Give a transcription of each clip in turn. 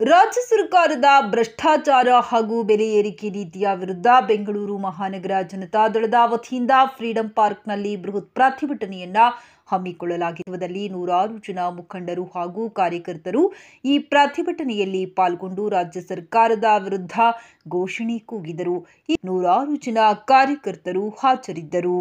ರಾಜ್ಯ ಸರ್ಕಾರದ ಭ್ರಷ್ಟಾಚಾರ ಹಾಗೂ ಬೆಲೆ ಏರಿಕೆ ನೀತಿಯ ವಿರುದ್ಧ ಬೆಂಗಳೂರು ಮಹಾನಗರ ಜನತಾದಳದ ವತಿಯಿಂದ ಫ್ರೀಡಂ ಪಾರ್ಕ್ನಲ್ಲಿ ಬೃಹತ್ ಪ್ರತಿಭಟನೆಯನ್ನ ಹಮ್ಮಿಕೊಳ್ಳಲಾಗಿರುವುದರಲ್ಲಿ ನೂರಾರು ಜನ ಮುಖಂಡರು ಹಾಗೂ ಕಾರ್ಯಕರ್ತರು ಈ ಪ್ರತಿಭಟನೆಯಲ್ಲಿ ಪಾಲ್ಗೊಂಡು ರಾಜ್ಯ ಸರ್ಕಾರದ ವಿರುದ್ಧ ಘೋಷಣೆ ಕೂಗಿದರು. ಈ ನೂರಾರು ಜನ ಕಾರ್ಯಕರ್ತರು ಹಾಜರಿದ್ದರು.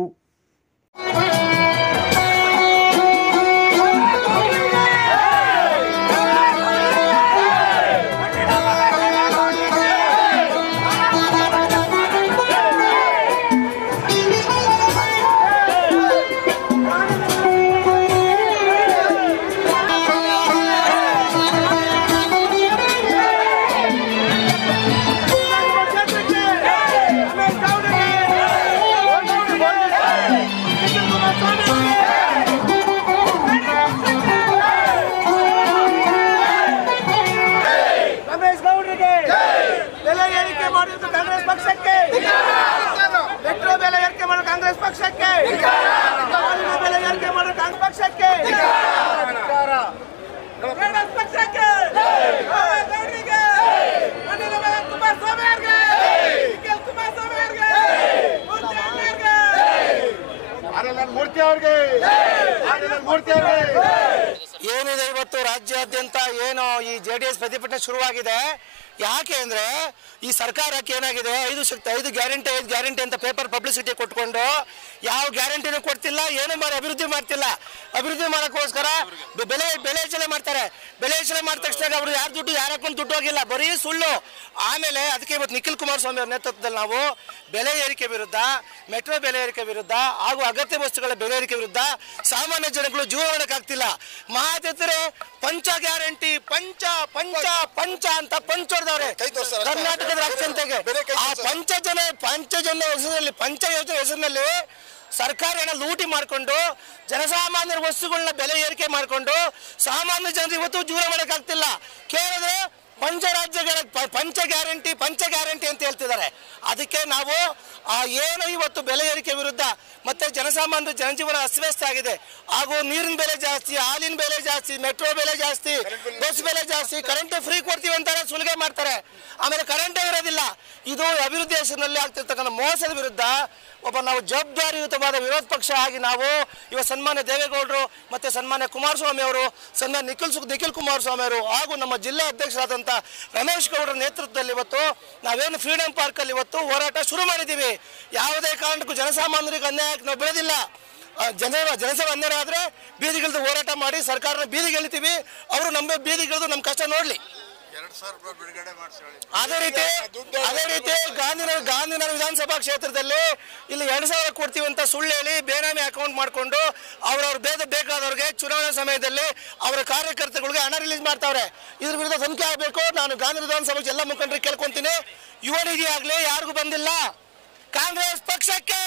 ಮೆಟ್ರೋ ಬೆಲೆ ಏರಿಕೆ ಮಾಡೋ ಕಾಂಗ್ರೆಸ್ ಪಕ್ಷಕ್ಕೆ ಬೆಲೆ ಏರಿಕೆ ಮಾಡೋ ಕಾಂಗ್ರೆಸ್ ಪಕ್ಷಕ್ಕೆ ಏನಿದೆ ಇವತ್ತು ರಾಜ್ಯಾದ್ಯಂತ ಏನು ಈ ಜೆಡಿಎಸ್ ಪ್ರತಿಭಟನೆ ಶುರುವಾಗಿದೆ. ಯಾಕೆ ಅಂದ್ರೆ ಈ ಸರ್ಕಾರಕ್ಕೆ ಏನಾಗಿದೆ, 5 ಗ್ಯಾರಂಟಿ ಅಂತ ಪೇಪರ್ ಪಬ್ಲಿಸಿಟಿ ಕೊಟ್ಕೊಂಡು ಯಾವ ಗ್ಯಾರಂಟಿನೂ ಕೊಡ್ತಿಲ್ಲ, ಏನು ಮಾಡಿ ಅಭಿವೃದ್ಧಿ ಮಾಡ್ತಿಲ್ಲ. ಅಭಿವೃದ್ಧಿ ಮಾಡೋಕ್ಕೋಸ್ಕರ ಬೆಲೆ ಹೆಚ್ಚಳ ಮಾಡ್ತಾರೆ. ಬೆಲೆ ಹೆಚ್ಚಳ ಮಾಡಿದ ತಕ್ಷಣ ಅವರು ಯಾರು ದುಡ್ಡು ಯಾರು ಹಾಕೊಂಡು ದುಡ್ಡು ಹೋಗಿಲ್ಲ, ಬರೀ ಸುಳ್ಳು. ಆಮೇಲೆ ಅದಕ್ಕೆ ಇವತ್ತು ನಿಖಿಲ್ ಕುಮಾರಸ್ವಾಮಿ ಅವರ ನೇತೃತ್ವದಲ್ಲಿ ನಾವು ಬೆಲೆ ಏರಿಕೆ ವಿರುದ್ಧ, ಮೆಟ್ರೋ ಬೆಲೆ ಏರಿಕೆ ವಿರುದ್ಧ ಹಾಗೂ ಅಗತ್ಯ ವಸ್ತುಗಳ ಬೆಲೆ ಏರಿಕೆ ವಿರುದ್ಧ ಸಾಮಾನ್ಯ ಜನಗಳು ಜೀವ ಮಾಡೋಕ್ಕಾಗ್ತಿಲ್ಲ. ಮಹಾತಿಥಿರೆ ಪಂಚ ಗ್ಯಾರಂಟಿ ಪಂಚ ಪಂಚ ಪಂಚ ಅಂತ ಪಂಚ ಹೊಡೆದವ್ರೆ ಕರ್ನಾಟಕದ ರಾಜ್ಯಂತೆಗೆ. ಆ ಪಂಚಜನ ಹೆಸರಿನಲ್ಲಿ, ಪಂಚ ಯೋಜನೆ ಹೆಸರಿನಲ್ಲಿ ಸರ್ಕಾರ ಹಣ ಲೂಟಿ ಮಾಡಿಕೊಂಡು ಜನಸಾಮಾನ್ಯರ ವಸ್ತುಗಳನ್ನ ಬೆಲೆ ಏರಿಕೆ ಮಾಡಿಕೊಂಡು ಸಾಮಾನ್ಯ ಜನರು ಇವತ್ತು ಜೀವನ ಮಾಡೋಕ್ಕಾಗ್ತಿಲ್ಲ. ಕೇಳಿದ್ರೆ ಪಂಚರಾಜ್ಯಗಳ ಪಂಚ ಗ್ಯಾರಂಟಿ ಅಂತ ಹೇಳ್ತಿದ್ದಾರೆ. ಅದಕ್ಕೆ ನಾವು ಏನು ಇವತ್ತು ಬೆಲೆ ಏರಿಕೆ ವಿರುದ್ಧ ಮತ್ತೆ ಜನಸಾಮಾನ್ಯರ ಜನಜೀವನ ಅಸ್ತವ್ಯಸ್ತ ಆಗಿದೆ. ಹಾಗೂ ನೀರಿನ ಬೆಲೆ ಜಾಸ್ತಿ, ಹಾಲಿನ ಬೆಲೆ ಜಾಸ್ತಿ, ಮೆಟ್ರೋ ಬೆಲೆ ಜಾಸ್ತಿ, ಬಸ್ ಬೆಲೆ ಜಾಸ್ತಿ, ಕರೆಂಟ್ ಫ್ರೀ ಕೊಡ್ತೀವಿ ಅಂತಾರೆ, ಸುಲಿಗೆ ಮಾಡ್ತಾರೆ. ಆಮೇಲೆ ಕರೆಂಟೇ ಇರೋದಿಲ್ಲ. ಇದು ಅಭಿವೃದ್ಧಿ ಹೆಸರಿನಲ್ಲಿ ಆಗ್ತಿರ್ತಕ್ಕಂಥ ಮೋಸದ ವಿರುದ್ಧ ನಾವು ಜವಾಬ್ದಾರಿಯುತವಾದ ವಿರೋಧ ಪಕ್ಷ ಆಗಿ ನಾವು ಇವತ್ತು ಸನ್ಮಾನ್ಯ ದೇವೇಗೌಡರು ಮತ್ತೆ ಸನ್ಮಾನ್ಯ ಕುಮಾರಸ್ವಾಮಿ ಅವರು, ಸನ್ಮಾನ್ಯ ನಿಖಿಲ್ ಕುಮಾರಸ್ವಾಮಿ ಅವರು ಹಾಗೂ ನಮ್ಮ ಜಿಲ್ಲಾ ಅಧ್ಯಕ್ಷರಾದಂಥ ರಮೇಶ್ ಗೌಡರ ನೇತೃತ್ವದಲ್ಲಿ ಇವತ್ತು ನಾವೇನು ಫ್ರೀಡಂ ಪಾರ್ಕ್ ಅಲ್ಲಿ ಇವತ್ತು ಹೋರಾಟ ಶುರು ಮಾಡಿದ್ದೀವಿ. ಯಾವುದೇ ಕಾರಣಕ್ಕೂ ಜನಸಾಮಾನ್ಯರಿಗೆ ಅನ್ಯಾಯಕ್ಕೆ ನಾವು ಬಿಡೋದಿಲ್ಲ. ಜನಸೇವೆ ಅನ್ಯಾಯ ಆದರೆ ಬೀದಿಗಿಳಿದು ಹೋರಾಟ ಮಾಡಿ ಸರ್ಕಾರನ ಬೀದಿಗೆ ಎಳಿತೀವಿ. ಅವರು ನಮ್ಮ ಬೀದಿಗಿಳಿದು ನಮ್ಮ ಕಷ್ಟ ನೋಡ್ಲಿ. ಅದೇ ರೀತಿ ಗಾಂಧಿನಗರ ವಿಧಾನಸಭಾ ಕ್ಷೇತ್ರದಲ್ಲಿ ಇಲ್ಲಿ 2,000 ಕೊಡ್ತೀವಿ ಅಂತ ಸುಳ್ಳು ಹೇಳಿ ಬೇನಾಮಿ ಅಕೌಂಟ್ ಮಾಡಿಕೊಂಡು ಅವ್ರವ್ರ ಬೇಕಾದವ್ರಿಗೆ ಚುನಾವಣಾ ಸಮಯದಲ್ಲಿ ಅವರ ಕಾರ್ಯಕರ್ತಗಳಿಗೆ ಹಣ ರಿಲೀಸ್ ಮಾಡ್ತಾವ್ರೆ. ಇದ್ರ ವಿರುದ್ಧ ತನಿಖೆ ಆಗಬೇಕು. ನಾನು ಗಾಂಧಿ ವಿಧಾನಸಭೆ ಎಲ್ಲ ಮುಖಂಡರಿಗೆ ಕೇಳ್ಕೊಂತೀನಿ, ಯುವ ನಿಧಿ ಆಗ್ಲಿ ಯಾರಿಗೂ ಬಂದಿಲ್ಲ. ಕಾಂಗ್ರೆಸ್ ಪಕ್ಷಕ್ಕೆ